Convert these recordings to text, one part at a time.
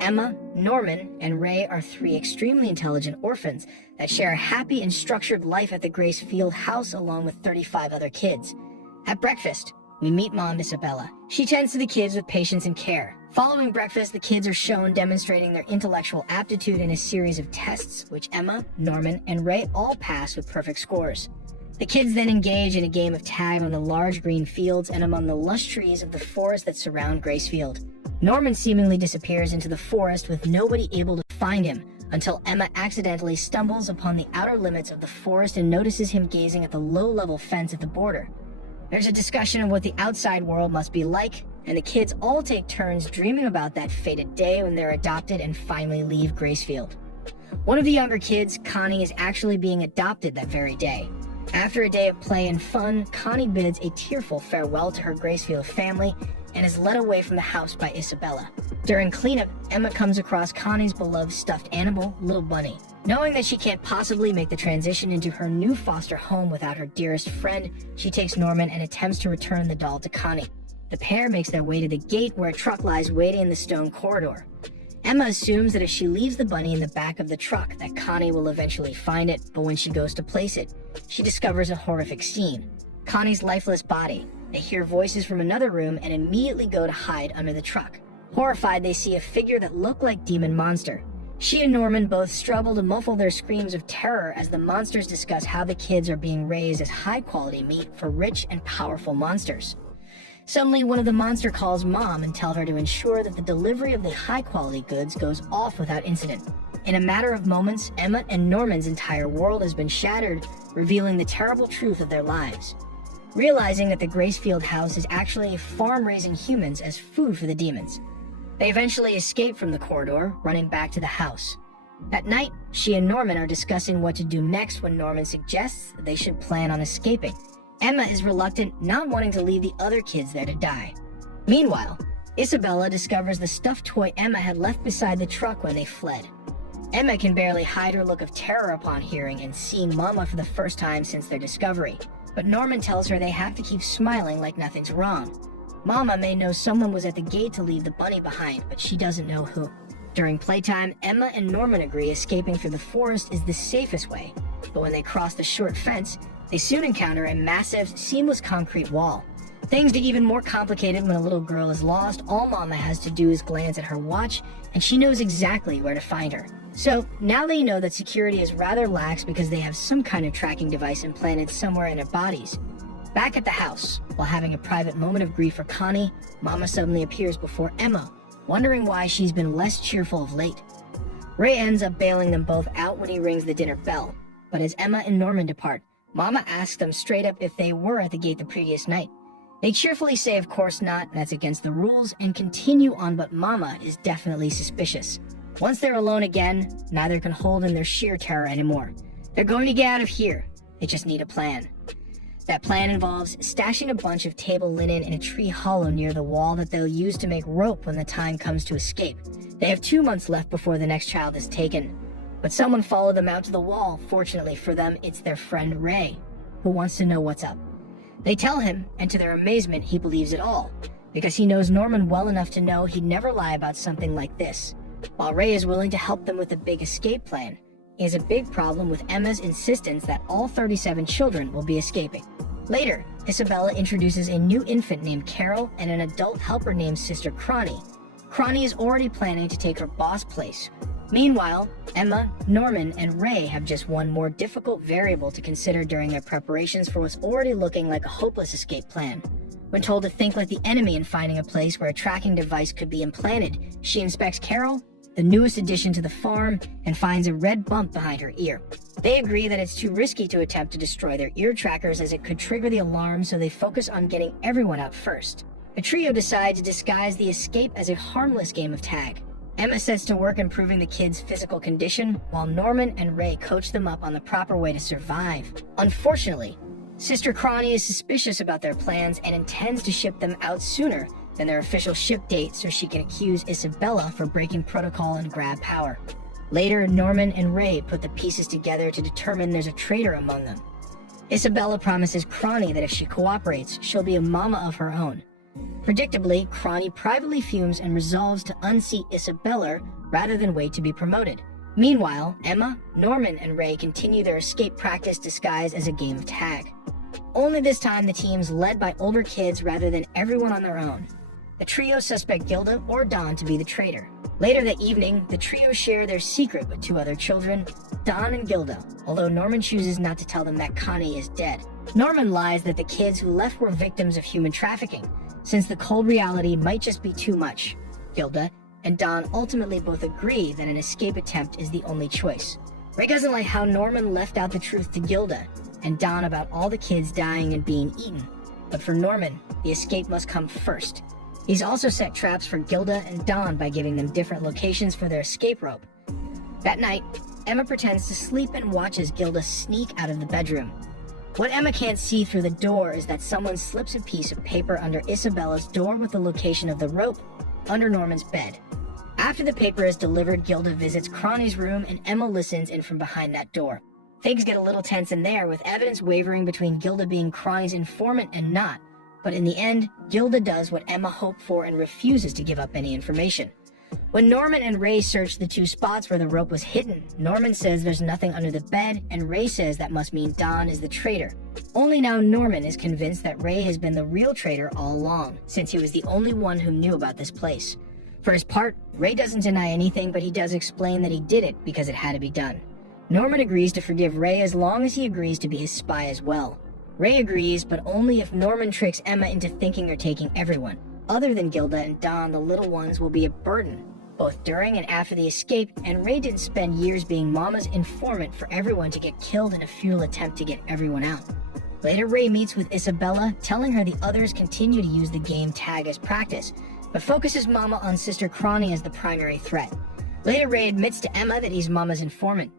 Emma, Norman, and Ray are three extremely intelligent orphans that share a happy and structured life at the Gracefield house along with 35 other kids. At breakfast, we meet Mom Isabella. She tends to the kids with patience and care. Following breakfast, the kids are shown demonstrating their intellectual aptitude in a series of tests, which Emma, Norman, and Ray all pass with perfect scores. The kids then engage in a game of tag on the large green fields and among the lush trees of the forest that surround Gracefield. Norman seemingly disappears into the forest with nobody able to find him until Emma accidentally stumbles upon the outer limits of the forest and notices him gazing at the low-level fence at the border. There's a discussion of what the outside world must be like, and the kids all take turns dreaming about that fated day when they're adopted and finally leave Gracefield. One of the younger kids, Connie, is actually being adopted that very day. After a day of play and fun, Connie bids a tearful farewell to her Gracefield family and is led away from the house by Isabella. During cleanup, Emma comes across Connie's beloved stuffed animal, Little Bunny. Knowing that she can't possibly make the transition into her new foster home without her dearest friend, she takes Norman and attempts to return the doll to Connie. The pair makes their way to the gate where a truck lies waiting in the stone corridor. Emma assumes that if she leaves the bunny in the back of the truck, that Connie will eventually find it, but when she goes to place it, she discovers a horrific scene. Connie's lifeless body. They hear voices from another room and immediately go to hide under the truck. Horrified, they see a figure that looked like Demon Monster. She and Norman both struggle to muffle their screams of terror as the monsters discuss how the kids are being raised as high-quality meat for rich and powerful monsters. Suddenly, one of the monsters calls Mom and tells her to ensure that the delivery of the high-quality goods goes off without incident. In a matter of moments, Emma and Norman's entire world has been shattered, revealing the terrible truth of their lives. Realizing that the Gracefield house is actually a farm raising humans as food for the demons, they eventually escape from the corridor, running back to the house. At night, she and Norman are discussing what to do next when Norman suggests that they should plan on escaping. Emma is reluctant, not wanting to leave the other kids there to die. Meanwhile, Isabella discovers the stuffed toy Emma had left beside the truck when they fled. Emma can barely hide her look of terror upon hearing and seeing Mama for the first time since their discovery, but Norman tells her they have to keep smiling like nothing's wrong. Mama may know someone was at the gate to leave the bunny behind, but she doesn't know who. During playtime, Emma and Norman agree escaping through the forest is the safest way, but when they cross the short fence, they soon encounter a massive, seamless concrete wall. Things get even more complicated when a little girl is lost. All Mama has to do is glance at her watch, and she knows exactly where to find her. So, now they know that security is rather lax because they have some kind of tracking device implanted somewhere in their bodies. Back at the house, while having a private moment of grief for Connie, Mama suddenly appears before Emma, wondering why she's been less cheerful of late. Ray ends up bailing them both out when he rings the dinner bell, but as Emma and Norman depart, Mama asks them straight up if they were at the gate the previous night. They cheerfully say of course not, that's against the rules, and continue on, but Mama is definitely suspicious. Once they're alone again, neither can hold in their sheer terror anymore. They're going to get out of here. They just need a plan. That plan involves stashing a bunch of table linen in a tree hollow near the wall that they'll use to make rope when the time comes to escape. They have 2 months left before the next child is taken. But someone followed them out to the wall. Fortunately for them, it's their friend Ray, who wants to know what's up. They tell him, and to their amazement, he believes it all, because he knows Norman well enough to know he'd never lie about something like this. While Ray is willing to help them with a big escape plan, he has a big problem with Emma's insistence that all 37 children will be escaping. Later, Isabella introduces a new infant named Carol and an adult helper named Sister Cronnie. Cronnie is already planning to take her boss place. Meanwhile, Emma, Norman, and Ray have just one more difficult variable to consider during their preparations for what's already looking like a hopeless escape plan. When told to think like the enemy in finding a place where a tracking device could be implanted, she inspects Carol, the newest addition to the farm, and finds a red bump behind her ear. They agree that it's too risky to attempt to destroy their ear trackers as it could trigger the alarm, so they focus on getting everyone out first. The trio decide to disguise the escape as a harmless game of tag. Emma sets to work improving the kids' physical condition, while Norman and Ray coach them up on the proper way to survive. Unfortunately, Sister Cronnie is suspicious about their plans and intends to ship them out sooner than their official ship date so she can accuse Isabella for breaking protocol and grab power. Later, Norman and Ray put the pieces together to determine there's a traitor among them. Isabella promises Cronnie that if she cooperates, she'll be a mama of her own. Predictably, Cronny privately fumes and resolves to unseat Isabella rather than wait to be promoted. Meanwhile, Emma, Norman, and Ray continue their escape practice disguised as a game of tag. Only this time the team's led by older kids rather than everyone on their own. The trio suspect Gilda or Don to be the traitor. Later that evening, the trio share their secret with two other children, Don and Gilda, although Norman chooses not to tell them that Connie is dead. Norman lies that the kids who left were victims of human trafficking, since the cold reality might just be too much. Gilda and Don ultimately both agree that an escape attempt is the only choice. Ray doesn't like how Norman left out the truth to Gilda and Don about all the kids dying and being eaten. But for Norman, the escape must come first. He's also set traps for Gilda and Don by giving them different locations for their escape rope. That night, Emma pretends to sleep and watches Gilda sneak out of the bedroom. What Emma can't see through the door is that someone slips a piece of paper under Isabella's door with the location of the rope under Norman's bed. After the paper is delivered, Gilda visits Cronny's room and Emma listens in from behind that door. Things get a little tense in there, with evidence wavering between Gilda being Cronny's informant and not. But in the end, Gilda does what Emma hoped for and refuses to give up any information. When Norman and Ray search the two spots where the rope was hidden, Norman says there's nothing under the bed, and Ray says that must mean Don is the traitor. Only now Norman is convinced that Ray has been the real traitor all along, since he was the only one who knew about this place. For his part, Ray doesn't deny anything, but he does explain that he did it because it had to be done. Norman agrees to forgive Ray as long as he agrees to be his spy as well. Ray agrees, but only if Norman tricks Emma into thinking they're taking everyone. Other than Gilda and Don, the little ones will be a burden, both during and after the escape, and Ray didn't spend years being Mama's informant for everyone to get killed in a futile attempt to get everyone out. Later, Ray meets with Isabella, telling her the others continue to use the game tag as practice, but focuses Mama on Sister Cronny as the primary threat. Later, Ray admits to Emma that he's Mama's informant.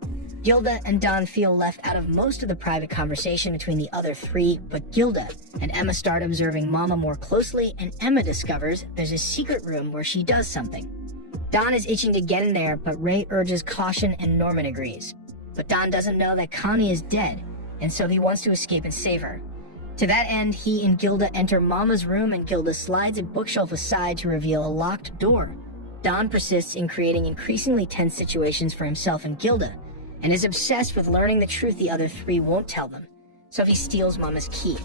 Gilda and Don feel left out of most of the private conversation between the other three, but Gilda and Emma start observing Mama more closely, and Emma discovers there's a secret room where she does something. Don is itching to get in there, but Ray urges caution and Norman agrees. But Don doesn't know that Connie is dead, and so he wants to escape and save her. To that end, he and Gilda enter Mama's room, and Gilda slides a bookshelf aside to reveal a locked door. Don persists in creating increasingly tense situations for himself and Gilda, and is obsessed with learning the truth the other three won't tell them, so he steals Mama's key.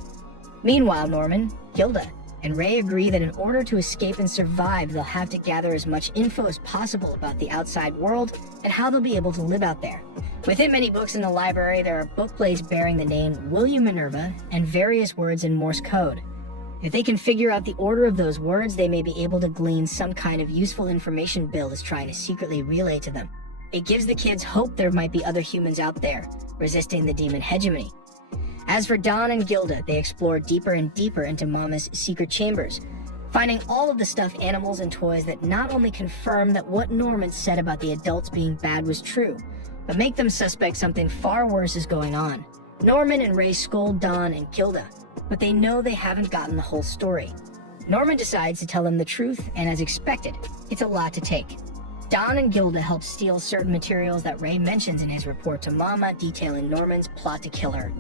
Meanwhile, Norman, Gilda, and Ray agree that in order to escape and survive, they'll have to gather as much info as possible about the outside world and how they'll be able to live out there. Within many books in the library, there are book plates bearing the name William Minerva and various words in Morse code. If they can figure out the order of those words, they may be able to glean some kind of useful information Bill is trying to secretly relay to them. It gives the kids hope there might be other humans out there, resisting the demon hegemony. As for Don and Gilda, they explore deeper and deeper into Mama's secret chambers, finding all of the stuffed animals and toys that not only confirm that what Norman said about the adults being bad was true, but make them suspect something far worse is going on. Norman and Ray scold Don and Gilda, but they know they haven't gotten the whole story. Norman decides to tell them the truth, and as expected, it's a lot to take. Don and Gilda help steal certain materials that Ray mentions in his report to Mama, detailing Norman's plot to kill her.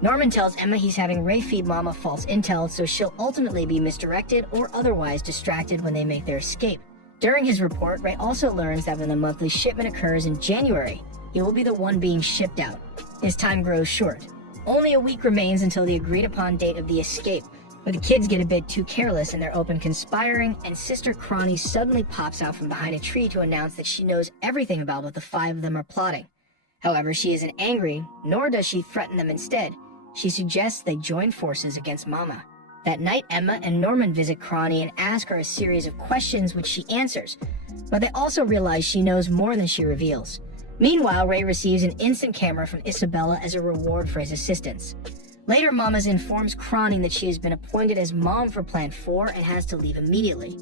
Norman tells Emma he's having Ray feed Mama false intel, so she'll ultimately be misdirected or otherwise distracted when they make their escape. During his report, Ray also learns that when the monthly shipment occurs in January, he will be the one being shipped out. His time grows short. Only a week remains until the agreed-upon date of the escape, but the kids get a bit too careless and they're open conspiring, and Sister Cronny suddenly pops out from behind a tree to announce that she knows everything about what the five of them are plotting. However, she isn't angry, nor does she threaten them instead. She suggests they join forces against Mama. That night, Emma and Norman visit Cronny and ask her a series of questions which she answers, but they also realize she knows more than she reveals. Meanwhile, Ray receives an instant camera from Isabella as a reward for his assistance. Later, Mama informs Cronny that she has been appointed as mom for Plan 4 and has to leave immediately.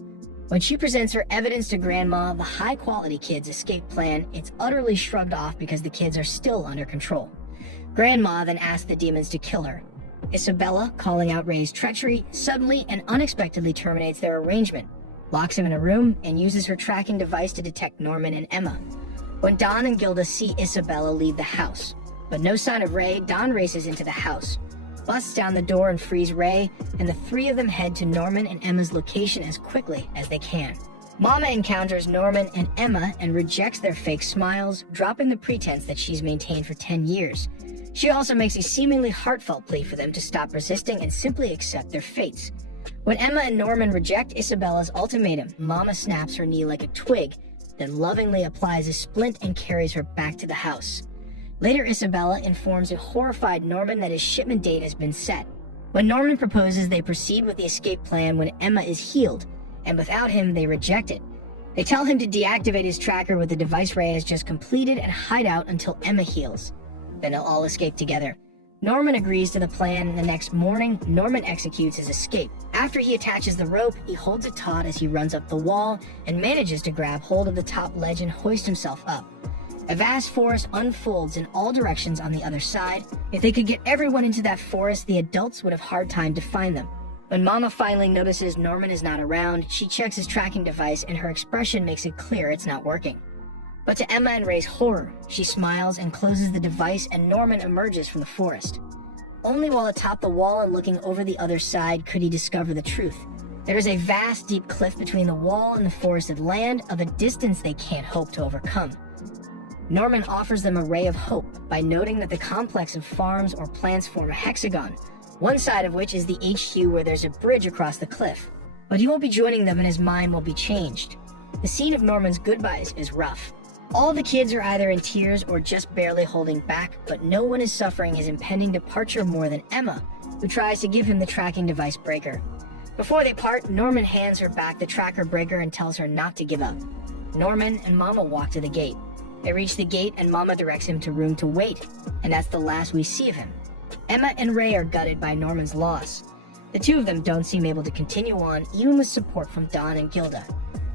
When she presents her evidence to Grandma of the high-quality kids' escape plan, it's utterly shrugged off because the kids are still under control. Grandma then asks the demons to kill her. Isabella, calling out Ray's treachery, suddenly and unexpectedly terminates their arrangement, locks him in a room, and uses her tracking device to detect Norman and Emma. When Don and Gilda see Isabella leave the house, but no sign of Ray, Don races into the house. busts down the door and frees Ray, and the three of them head to Norman and Emma's location as quickly as they can. Mama encounters Norman and Emma and rejects their fake smiles, dropping the pretense that she's maintained for 10 years. She also makes a seemingly heartfelt plea for them to stop resisting and simply accept their fates. When Emma and Norman reject Isabella's ultimatum, Mama snaps her knee like a twig, then lovingly applies a splint and carries her back to the house. Later, Isabella informs a horrified Norman that his shipment date has been set. When Norman proposes, they proceed with the escape plan when Emma is healed, and without him, they reject it. They tell him to deactivate his tracker with the device Ray has just completed and hide out until Emma heals. Then they'll all escape together. Norman agrees to the plan, and the next morning, Norman executes his escape. After he attaches the rope, he holds it taut as he runs up the wall and manages to grab hold of the top ledge and hoist himself up. A vast forest unfolds in all directions on the other side. If they could get everyone into that forest, the adults would have a hard time to find them. When Mama finally notices Norman is not around, she checks his tracking device and her expression makes it clear it's not working. But to Emma and Ray's horror, she smiles and closes the device and Norman emerges from the forest. Only while atop the wall and looking over the other side could he discover the truth. There is a vast, deep cliff between the wall and the forested land of a distance they can't hope to overcome. Norman offers them a ray of hope by noting that the complex of farms or plants form a hexagon, one side of which is the HQ where there's a bridge across the cliff. But he won't be joining them and his mind will be changed. The scene of Norman's goodbyes is rough. All the kids are either in tears or just barely holding back, but no one is suffering his impending departure more than Emma, who tries to give him the tracking device breaker. Before they part, Norman hands her back the tracker breaker and tells her not to give up. Norman and Mama walk to the gate. They reach the gate and Mama directs him to room to wait, and that's the last we see of him. Emma and Ray are gutted by Norman's loss. The two of them don't seem able to continue on, even with support from Don and Gilda.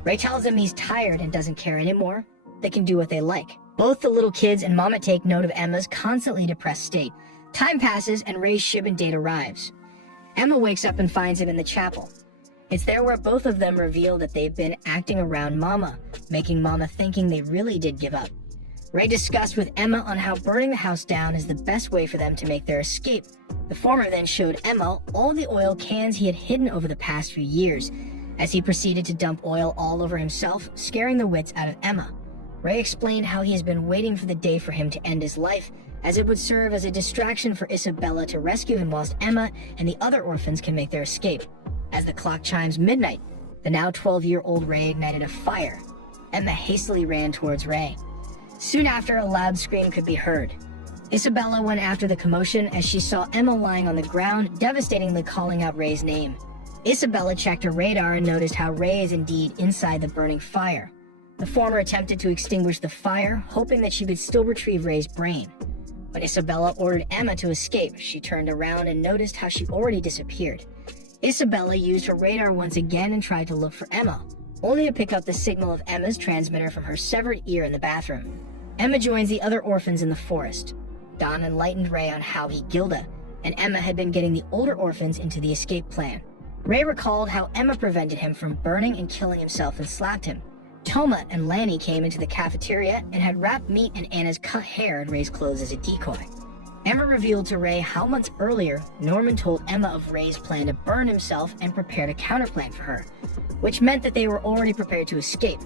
Ray tells them he's tired and doesn't care anymore. They can do what they like. Both the little kids and Mama take note of Emma's constantly depressed state. Time passes and Ray's shipment date arrives. Emma wakes up and finds him in the chapel. It's there where both of them reveal that they've been acting around Mama, making Mama thinking they really did give up. Ray discussed with Emma on how burning the house down is the best way for them to make their escape. The former then showed Emma all the oil cans he had hidden over the past few years, as he proceeded to dump oil all over himself, scaring the wits out of Emma. Ray explained how he has been waiting for the day for him to end his life, as it would serve as a distraction for Isabella to rescue him whilst Emma and the other orphans can make their escape. As the clock chimes midnight, the now 12-year-old Ray ignited a fire. Emma hastily ran towards Ray. Soon after, a loud scream could be heard. Isabella went after the commotion as she saw Emma lying on the ground, devastatingly calling out Ray's name. Isabella checked her radar and noticed how Ray is indeed inside the burning fire. The former attempted to extinguish the fire, hoping that she would still retrieve Ray's brain. When Isabella ordered Emma to escape, she turned around and noticed how she already disappeared. Isabella used her radar once again and tried to look for Emma, only to pick up the signal of Emma's transmitter from her severed ear in the bathroom. Emma joins the other orphans in the forest. Don enlightened Ray on how Gilda and Emma had been getting the older orphans into the escape plan. Ray recalled how Emma prevented him from burning and killing himself and slapped him. Toma and Lanny came into the cafeteria and had wrapped meat and Anna's cut hair in Ray's clothes as a decoy. Emma revealed to Ray how months earlier Norman told Emma of Ray's plan to burn himself and prepared a counterplan for her, which meant that they were already prepared to escape.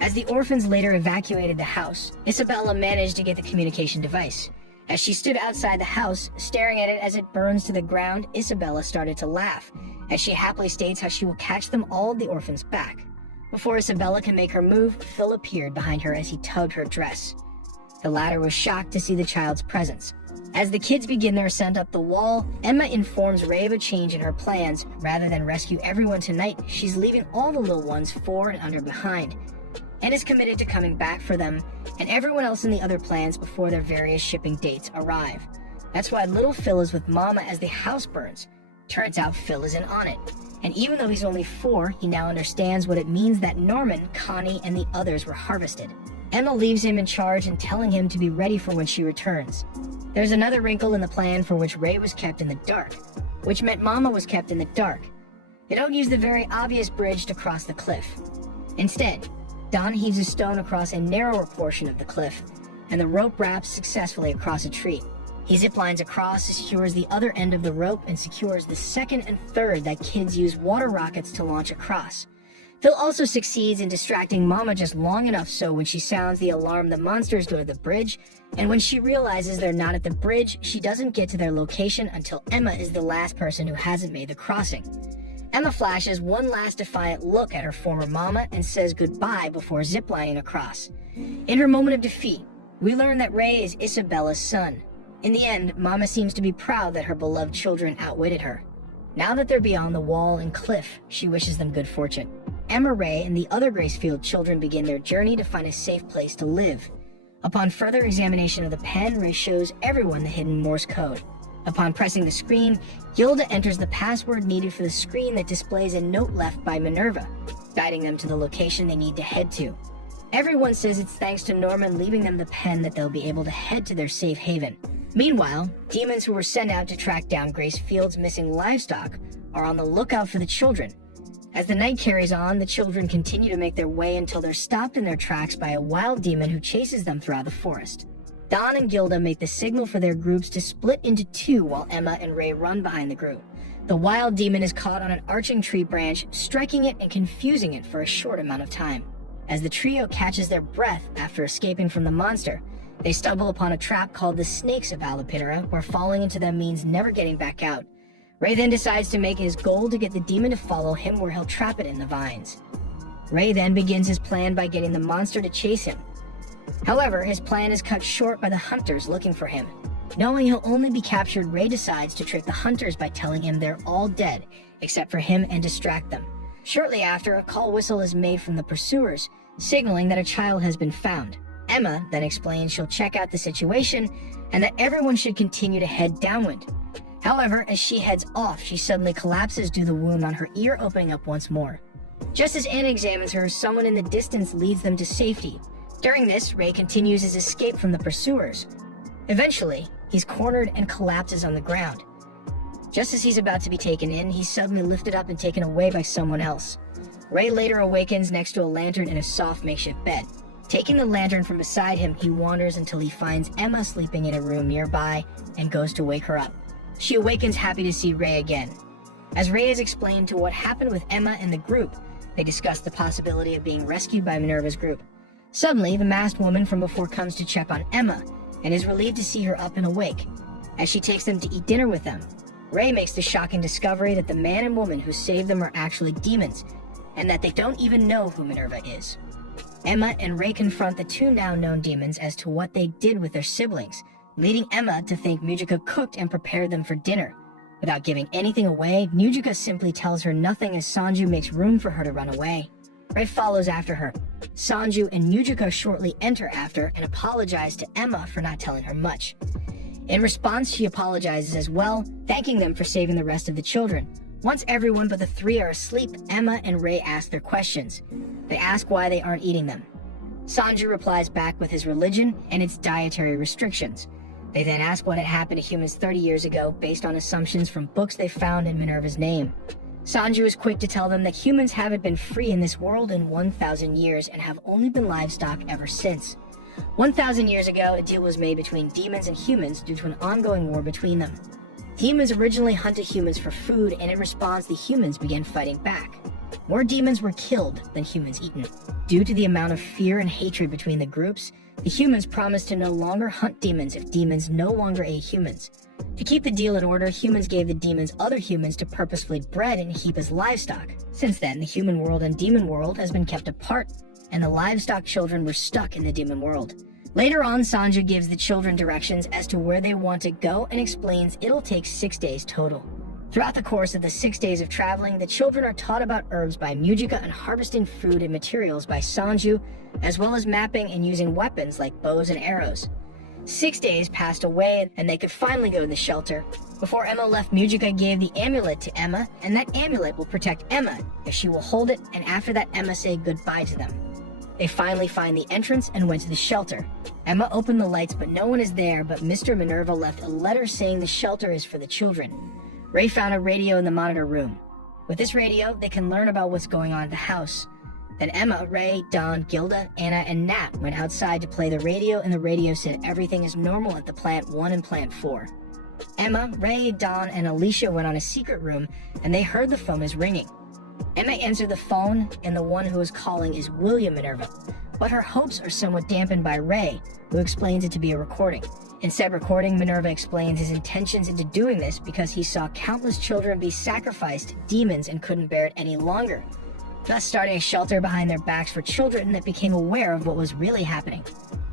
As the orphans later evacuated the house, Isabella managed to get the communication device. As she stood outside the house, staring at it as it burns to the ground, Isabella started to laugh, as she happily states how she will catch them all the orphans back. Before Isabella can make her move, Phil appeared behind her as he tugged her dress. The latter was shocked to see the child's presence. As the kids begin their ascent up the wall, Emma informs Ray of a change in her plans. Rather than rescue everyone tonight, she's leaving all the little ones forward and under behind, and is committed to coming back for them and everyone else in the other plans before their various shipping dates arrive. That's why little Phil is with Mama as the house burns. Turns out Phil isn't on it, and even though he's only 4, he now understands what it means that Norman, Connie, and the others were harvested. Emma leaves him in charge and telling him to be ready for when she returns. There's another wrinkle in the plan for which Ray was kept in the dark, which meant Mama was kept in the dark. They don't use the very obvious bridge to cross the cliff. Instead, Don heaves a stone across a narrower portion of the cliff, and the rope wraps successfully across a tree. He ziplines across, secures the other end of the rope, and secures the second and third that kids use water rockets to launch across. Phil also succeeds in distracting Mama just long enough so when she sounds the alarm, the monsters go to the bridge, and when she realizes they're not at the bridge, she doesn't get to their location until Emma is the last person who hasn't made the crossing. Emma flashes one last defiant look at her former Mama and says goodbye before ziplining across. In her moment of defeat, we learn that Ray is Isabella's son. In the end, Mama seems to be proud that her beloved children outwitted her. Now that they're beyond the wall and cliff, she wishes them good fortune. Emma, Ray, and the other Gracefield children begin their journey to find a safe place to live. Upon further examination of the pen, Ray shows everyone the hidden Morse code. Upon pressing the screen, Gilda enters the password needed for the screen that displays a note left by Minerva, guiding them to the location they need to head to. Everyone says it's thanks to Norman leaving them the pen that they'll be able to head to their safe haven. Meanwhile, demons who were sent out to track down Gracefield's missing livestock are on the lookout for the children. As the night carries on, the children continue to make their way until they're stopped in their tracks by a wild demon who chases them throughout the forest. Don and Gilda make the signal for their groups to split into two while Emma and Ray run behind the group. The wild demon is caught on an arching tree branch, striking it and confusing it for a short amount of time. As the trio catches their breath after escaping from the monster, they stumble upon a trap called the Snakes of Alapitera, where falling into them means never getting back out. Ray then decides to make his goal to get the demon to follow him where he'll trap it in the vines. Ray then begins his plan by getting the monster to chase him. However, his plan is cut short by the hunters looking for him. Knowing he'll only be captured, Ray decides to trick the hunters by telling him they're all dead, except for him, and distract them. Shortly after, a call whistle is made from the pursuers, signaling that a child has been found. Emma then explains she'll check out the situation and that everyone should continue to head downwind. However, as she heads off, she suddenly collapses due to the wound on her ear opening up once more. Just as Anna examines her, someone in the distance leads them to safety. During this, Ray continues his escape from the pursuers. Eventually, he's cornered and collapses on the ground. Just as he's about to be taken in, he's suddenly lifted up and taken away by someone else. Ray later awakens next to a lantern in a soft makeshift bed. Taking the lantern from beside him, he wanders until he finds Emma sleeping in a room nearby and goes to wake her up. She awakens happy to see Ray again. As Ray is explained to what happened with Emma and the group, they discuss the possibility of being rescued by Minerva's group. Suddenly, the masked woman from before comes to check on Emma and is relieved to see her up and awake. As she takes them to eat dinner with them, Ray makes the shocking discovery that the man and woman who saved them are actually demons, and that they don't even know who Minerva is. Emma and Ray confront the two now known demons as to what they did with their siblings, leading Emma to think Mujika cooked and prepared them for dinner. Without giving anything away, Mujika simply tells her nothing as Sanju makes room for her to run away. Ray follows after her. Sanju and Mujika shortly enter after and apologize to Emma for not telling her much. In response, she apologizes as well, thanking them for saving the rest of the children. Once everyone but the three are asleep, Emma and Ray ask their questions. They ask why they aren't eating them. Sanju replies back with his religion and its dietary restrictions. They then ask what had happened to humans 30 years ago based on assumptions from books they found in Minerva's name. Sanju is quick to tell them that humans haven't been free in this world in 1,000 years and have only been livestock ever since. 1,000 years ago, a deal was made between demons and humans due to an ongoing war between them. Demons originally hunted humans for food, and in response, the humans began fighting back. More demons were killed than humans eaten. Due to the amount of fear and hatred between the groups, the humans promised to no longer hunt demons if demons no longer ate humans. To keep the deal in order, humans gave the demons other humans to purposefully bred and keep as livestock. Since then, the human world and demon world has been kept apart, and the livestock children were stuck in the demon world. Later on, Sanju gives the children directions as to where they want to go and explains it'll take 6 days total. Throughout the course of the 6 days of traveling, the children are taught about herbs by Mujika and harvesting food and materials by Sanju, as well as mapping and using weapons like bows and arrows. 6 days passed away and they could finally go to the shelter. Before Emma left, Mujika gave the amulet to Emma, and that amulet will protect Emma if she will hold it, and after that Emma say goodbye to them. They finally find the entrance and went to the shelter. Emma opened the lights, but no one is there, but Mr. Minerva left a letter saying the shelter is for the children. Ray found a radio in the monitor room. With this radio, they can learn about what's going on at the house. Then Emma, Ray, Dawn, Gilda, Anna, and Nat went outside to play the radio, and the radio said everything is normal at the Plant 1 and Plant 4. Emma, Ray, Dawn, and Alicia went on a secret room, and they heard the phone is ringing. Emma answered the phone, and the one who is calling is William Minerva, but her hopes are somewhat dampened by Ray, who explains it to be a recording. In said recording, Minerva explains his intentions into doing this because he saw countless children be sacrificed to demons and couldn't bear it any longer, thus starting a shelter behind their backs for children that became aware of what was really happening.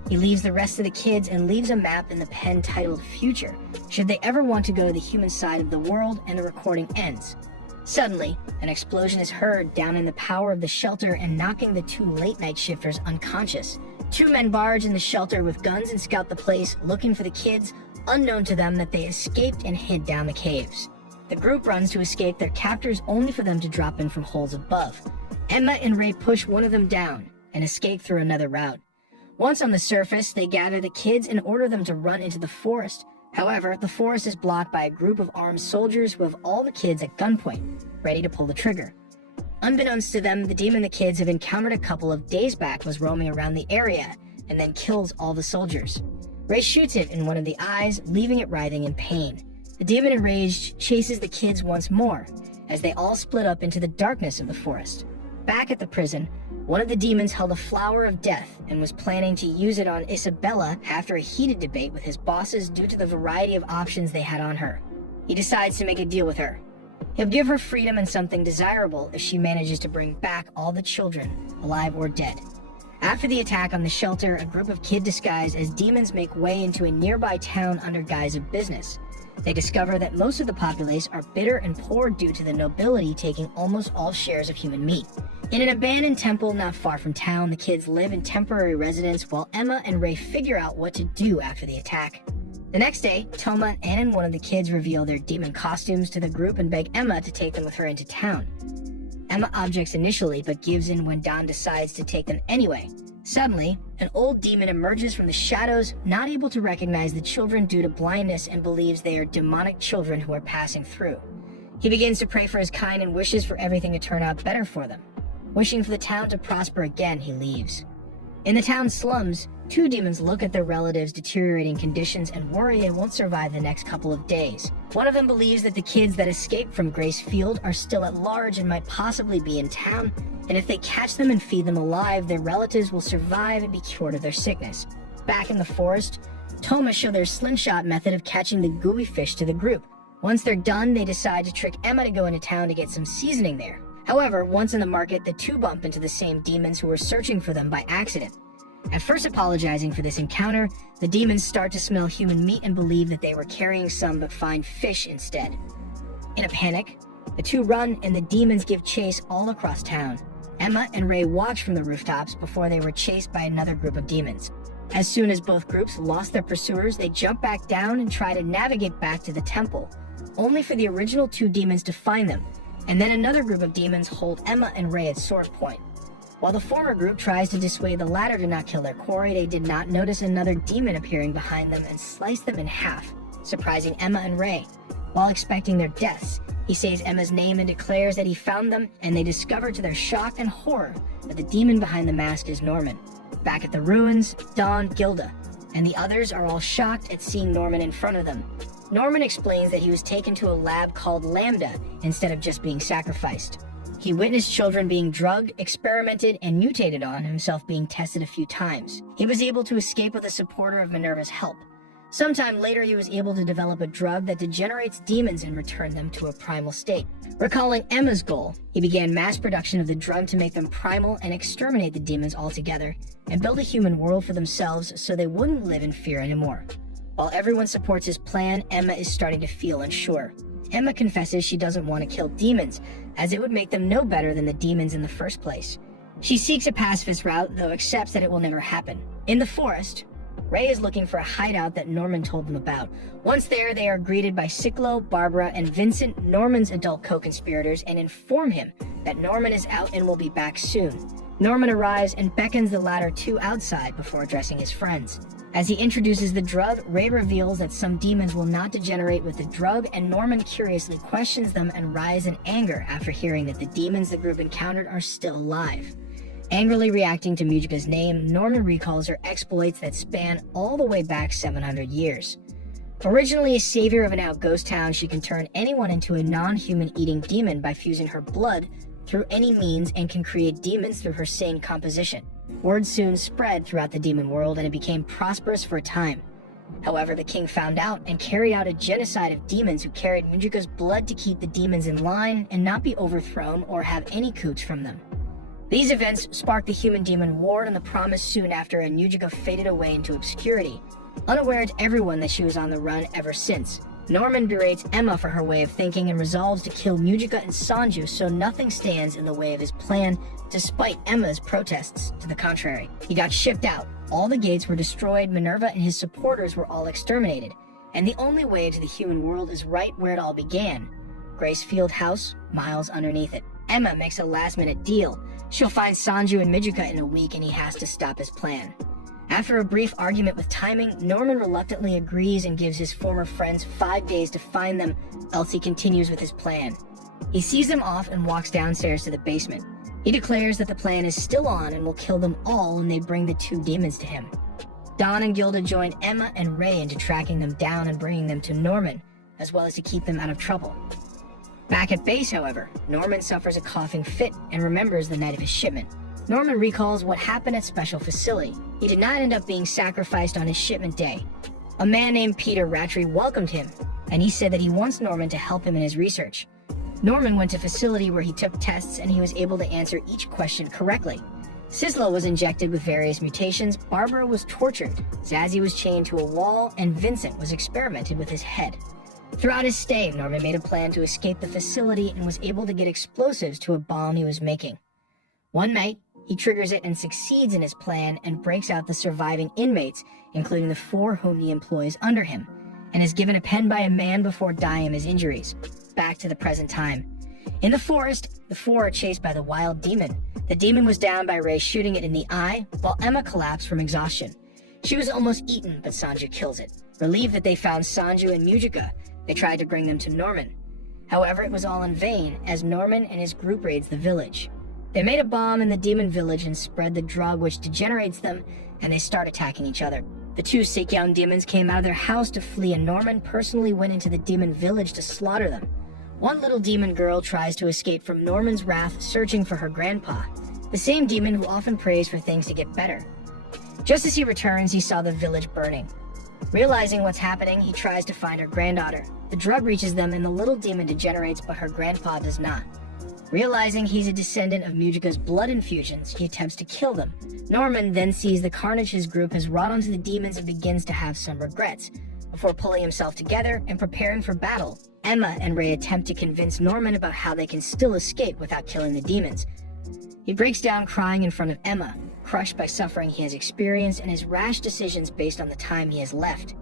He leaves the rest of the kids and leaves a map in the pen titled Future, should they ever want to go to the human side of the world, and the recording ends. Suddenly, an explosion is heard down in the power of the shelter and knocking the 2 late-night shifters unconscious. 2 men barge in the shelter with guns and scout the place, looking for the kids, unknown to them that they escaped and hid down the caves. The group runs to escape their captors, only for them to drop in from holes above. Emma and Ray push one of them down and escape through another route. Once on the surface, they gather the kids and order them to run into the forest. However, the forest is blocked by a group of armed soldiers who have all the kids at gunpoint, ready to pull the trigger. Unbeknownst to them, the demon the kids have encountered a couple of days back was roaming around the area and then kills all the soldiers. Ray shoots it in one of the eyes, leaving it writhing in pain. The demon, enraged, chases the kids once more, as they all split up into the darkness of the forest. Back at the prison, one of the demons held a flower of death and was planning to use it on Isabella after a heated debate with his bosses due to the variety of options they had on her. He decides to make a deal with her. He'll give her freedom and something desirable if she manages to bring back all the children, alive or dead. After the attack on the shelter, a group of kids disguised as demons make way into a nearby town under guise of business. They discover that most of the populace are bitter and poor due to the nobility taking almost all shares of human meat. In an abandoned temple not far from town, the kids live in temporary residence while Emma and Ray figure out what to do after the attack. The next day, Toma, Anna, and one of the kids reveal their demon costumes to the group and beg Emma to take them with her into town. Emma objects initially, but gives in when Don decides to take them anyway. Suddenly, an old demon emerges from the shadows, not able to recognize the children due to blindness, and believes they are demonic children who are passing through. He begins to pray for his kind and wishes for everything to turn out better for them. Wishing for the town to prosper again, he leaves. In the town's slums, 2 demons look at their relatives' deteriorating conditions and worry they won't survive the next couple of days. One of them believes that the kids that escaped from Grace Field are still at large and might possibly be in town, and if they catch them and feed them alive, their relatives will survive and be cured of their sickness. Back in the forest, Toma show their slingshot method of catching the gooey fish to the group. Once they're done, they decide to trick Emma to go into town to get some seasoning there. However, once in the market, the 2 bump into the same demons who were searching for them by accident. At first apologizing for this encounter, the demons start to smell human meat and believe that they were carrying some but find fish instead. In a panic, the 2 run and the demons give chase all across town. Emma and Ray watch from the rooftops before they were chased by another group of demons. As soon as both groups lost their pursuers, they jump back down and try to navigate back to the temple, only for the original 2 demons to find them, and then another group of demons hold Emma and Ray at sword point. While the former group tries to dissuade the latter to not kill their quarry, they did not notice another demon appearing behind them and slice them in half, surprising Emma and Ray. While expecting their deaths, he says Emma's name and declares that he found them, and they discover to their shock and horror that the demon behind the mask is Norman. Back at the ruins, Dawn, Gilda, and the others are all shocked at seeing Norman in front of them. Norman explains that he was taken to a lab called Lambda instead of just being sacrificed. He witnessed children being drugged, experimented, and mutated on, himself being tested a few times. He was able to escape with a supporter of Minerva's help. Sometime later, he was able to develop a drug that degenerates demons and return them to a primal state. Recalling Emma's goal, he began mass production of the drug to make them primal and exterminate the demons altogether, and build a human world for themselves so they wouldn't live in fear anymore. While everyone supports his plan, Emma is starting to feel unsure. Emma confesses she doesn't want to kill demons, as it would make them no better than the demons in the first place. She seeks a pacifist route, though accepts that it will never happen. In the forest, Ray is looking for a hideout that Norman told them about. Once there, they are greeted by Ciclo, Barbara, and Vincent, Norman's adult co-conspirators, and inform him that Norman is out and will be back soon. Norman arrives and beckons the latter 2 outside before addressing his friends. As he introduces the drug, Ray reveals that some demons will not degenerate with the drug, and Norman curiously questions them and rise in anger after hearing that the demons the group encountered are still alive. Angrily reacting to Mujika's name, Norman recalls her exploits that span all the way back 700 years. Originally a savior of an out ghost town, she can turn anyone into a non-human eating demon by fusing her blood through any means and can create demons through her sane composition. Word soon spread throughout the demon world and it became prosperous for a time. However, the king found out and carried out a genocide of demons who carried Mujika's blood to keep the demons in line and not be overthrown or have any coups from them. These events sparked the human-demon war and the promise soon after, and Mujika faded away into obscurity, unaware to everyone that she was on the run ever since. Norman berates Emma for her way of thinking and resolves to kill Mujika and Sanju so nothing stands in the way of his plan, despite Emma's protests to the contrary. He got shipped out, all the gates were destroyed, Minerva and his supporters were all exterminated, and the only way to the human world is right where it all began, Gracefield House, miles underneath it. Emma makes a last-minute deal. She'll find Sanju and Mujika in a week and he has to stop his plan. After a brief argument with timing, Norman reluctantly agrees and gives his former friends 5 days to find them, else he continues with his plan. He sees them off and walks downstairs to the basement. He declares that the plan is still on and will kill them all when they bring the 2 demons to him. Dawn and Gilda join Emma and Ray into tracking them down and bringing them to Norman, as well as to keep them out of trouble. Back at base, however, Norman suffers a coughing fit and remembers the night of his shipment. Norman recalls what happened at Special Facility. He did not end up being sacrificed on his shipment day. A man named Peter Rattray welcomed him, and he said that he wants Norman to help him in his research. Norman went to Facility where he took tests and he was able to answer each question correctly. Sisla was injected with various mutations, Barbara was tortured, Zazie was chained to a wall, and Vincent was experimented with his head. Throughout his stay, Norman made a plan to escape the facility and was able to get explosives to a bomb he was making. One night, he triggers it and succeeds in his plan and breaks out the surviving inmates, including the 4 whom he employs under him, and is given a pen by a man before dying of his injuries. Back to the present time. In the forest, the 4 are chased by the wild demon. The demon was downed by Ray shooting it in the eye, while Emma collapsed from exhaustion. She was almost eaten, but Sanju kills it. Relieved that they found Sanju and Mujika, they tried to bring them to Norman. However, it was all in vain, as Norman and his group raids the village. They made a bomb in the demon village and spread the drug which degenerates them, and they start attacking each other. The 2 Sikyoung demons came out of their house to flee, and Norman personally went into the demon village to slaughter them. One little demon girl tries to escape from Norman's wrath, searching for her grandpa, the same demon who often prays for things to get better. Just as he returns, he saw the village burning. Realizing what's happening, he tries to find her granddaughter. The drug reaches them and the little demon degenerates, but her grandpa does not. Realizing he's a descendant of Mujika's blood infusions, he attempts to kill them. Norman then sees the carnage his group has wrought onto the demons and begins to have some regrets. Before pulling himself together and preparing for battle, Emma and Ray attempt to convince Norman about how they can still escape without killing the demons. He breaks down crying in front of Emma, crushed by suffering he has experienced and his rash decisions based on the time he has left.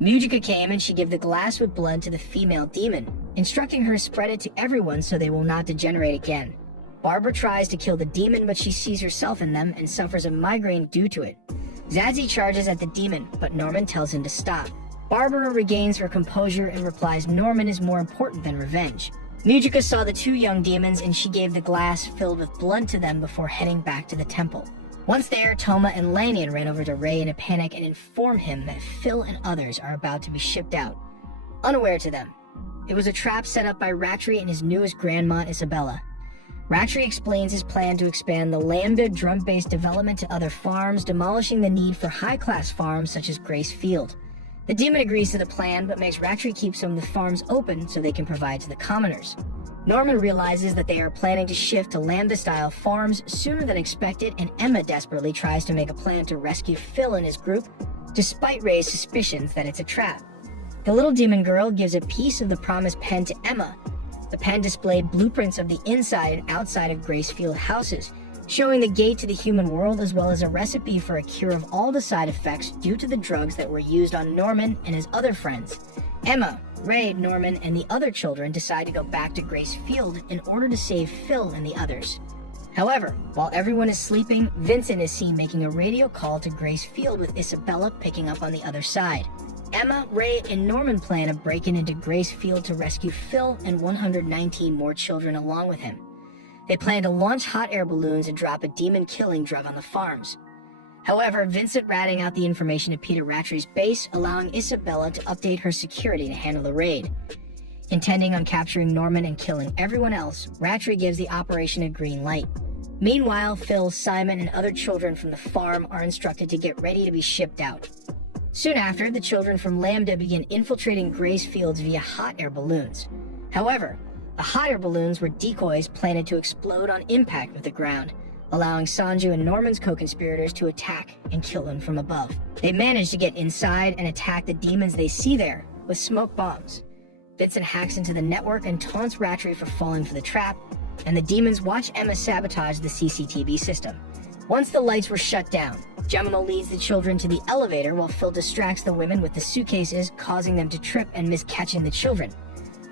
Mujika came and she gave the glass with blood to the female demon, instructing her to spread it to everyone so they will not degenerate again. Barbara tries to kill the demon, but she sees herself in them and suffers a migraine due to it. Zazie charges at the demon, but Norman tells him to stop. Barbara regains her composure and replies Norman is more important than revenge. Mujika saw the 2 young demons and she gave the glass filled with blood to them before heading back to the temple. Once there, Toma and Lanyon ran over to Ray in a panic and inform him that Phil and others are about to be shipped out, unaware to them. It was a trap set up by Rattray and his newest grandma, Isabella. Rattray explains his plan to expand the Lambda drum-based development to other farms, demolishing the need for high-class farms such as Gracefield. The demon agrees to the plan, but makes Rattray keep some of the farms open so they can provide to the commoners. Norman realizes that they are planning to shift to Lambda-style farms sooner than expected, and Emma desperately tries to make a plan to rescue Phil and his group, despite Ray's suspicions that it's a trap. The little demon girl gives a piece of the promised pen to Emma. The pen displayed blueprints of the inside and outside of Gracefield houses, showing the gate to the human world as well as a recipe for a cure of all the side effects due to the drugs that were used on Norman and his other friends. Emma, Ray, Norman, and the other children decide to go back to Gracefield in order to save Phil and the others. However, while everyone is sleeping, Vincent is seen making a radio call to Gracefield with Isabella picking up on the other side. Emma, Ray, and Norman plan a break-in into Gracefield to rescue Phil and 119 more children along with him. They plan to launch hot air balloons and drop a demon-killing drug on the farms. However, Vincent ratting out the information to Peter Rattray's base, allowing Isabella to update her security to handle the raid. Intending on capturing Norman and killing everyone else, Rattray gives the operation a green light. Meanwhile, Phil, Simon, and other children from the farm are instructed to get ready to be shipped out. Soon after, the children from Lambda begin infiltrating Grace Fields via hot air balloons. However, the hot air balloons were decoys planted to explode on impact with the ground, allowing Sanju and Norman's co-conspirators to attack and kill them from above. They manage to get inside and attack the demons they see there with smoke bombs. Vincent hacks into the network and taunts Rattray for falling for the trap, and the demons watch Emma sabotage the CCTV system. Once the lights were shut down, Gemino leads the children to the elevator while Phil distracts the women with the suitcases, causing them to trip and miss catching the children.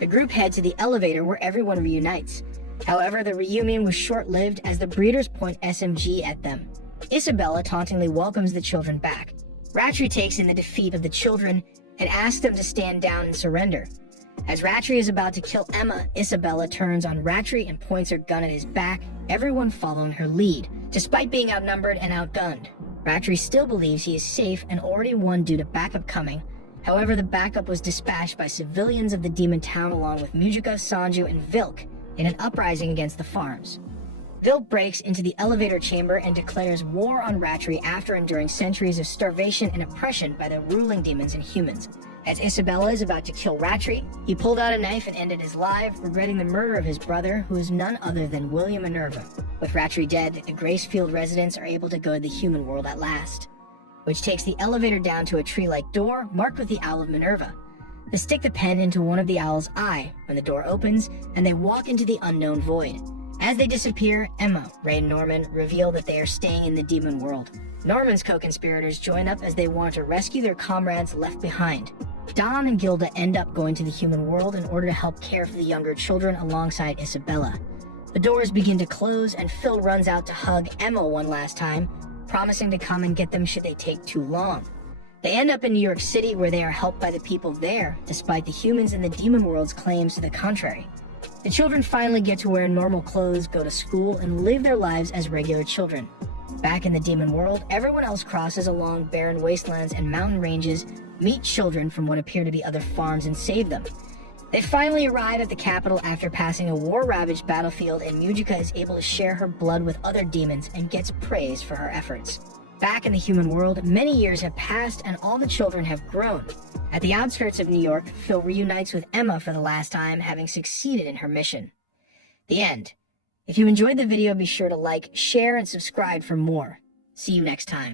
The group head to the elevator where everyone reunites. However, the reunion was short-lived as the breeders point SMG at them. Isabella tauntingly welcomes the children back. Rattray takes in the defeat of the children and asks them to stand down and surrender. As Rattray is about to kill Emma, Isabella turns on Rattray and points her gun at his back, everyone following her lead. Despite being outnumbered and outgunned, Rattray still believes he is safe and already won due to backup coming. However, the backup was dispatched by civilians of the demon town along with Mujika, Sanju, and Vilk in an uprising against the farms. Vilk breaks into the elevator chamber and declares war on Rattray after enduring centuries of starvation and oppression by the ruling demons and humans. As Isabella is about to kill Rattray, he pulled out a knife and ended his life, regretting the murder of his brother, who is none other than William Minerva. With Rattray dead, the Gracefield residents are able to go to the human world at last, which takes the elevator down to a tree-like door marked with the Owl of Minerva. They stick the pen into one of the owl's eye when the door opens, and they walk into the unknown void. As they disappear, Emma, Ray, and Norman reveal that they are staying in the demon world. Norman's co-conspirators join up as they want to rescue their comrades left behind. Don and Gilda end up going to the human world in order to help care for the younger children alongside Isabella. The doors begin to close, and Phil runs out to hug Emma one last time, promising to come and get them should they take too long. They end up in New York City, where they are helped by the people there, despite the humans in the demon world's claims to the contrary. The children finally get to wear normal clothes, go to school, and live their lives as regular children. Back in the demon world, everyone else crosses along barren wastelands and mountain ranges, meet children from what appear to be other farms, and save them. They finally arrive at the capital after passing a war-ravaged battlefield, and Mujika is able to share her blood with other demons and gets praise for her efforts. Back in the human world, many years have passed and all the children have grown. At the outskirts of New York, Phil reunites with Emma for the last time, having succeeded in her mission. The end. If you enjoyed the video, be sure to like, share, and subscribe for more. See you next time.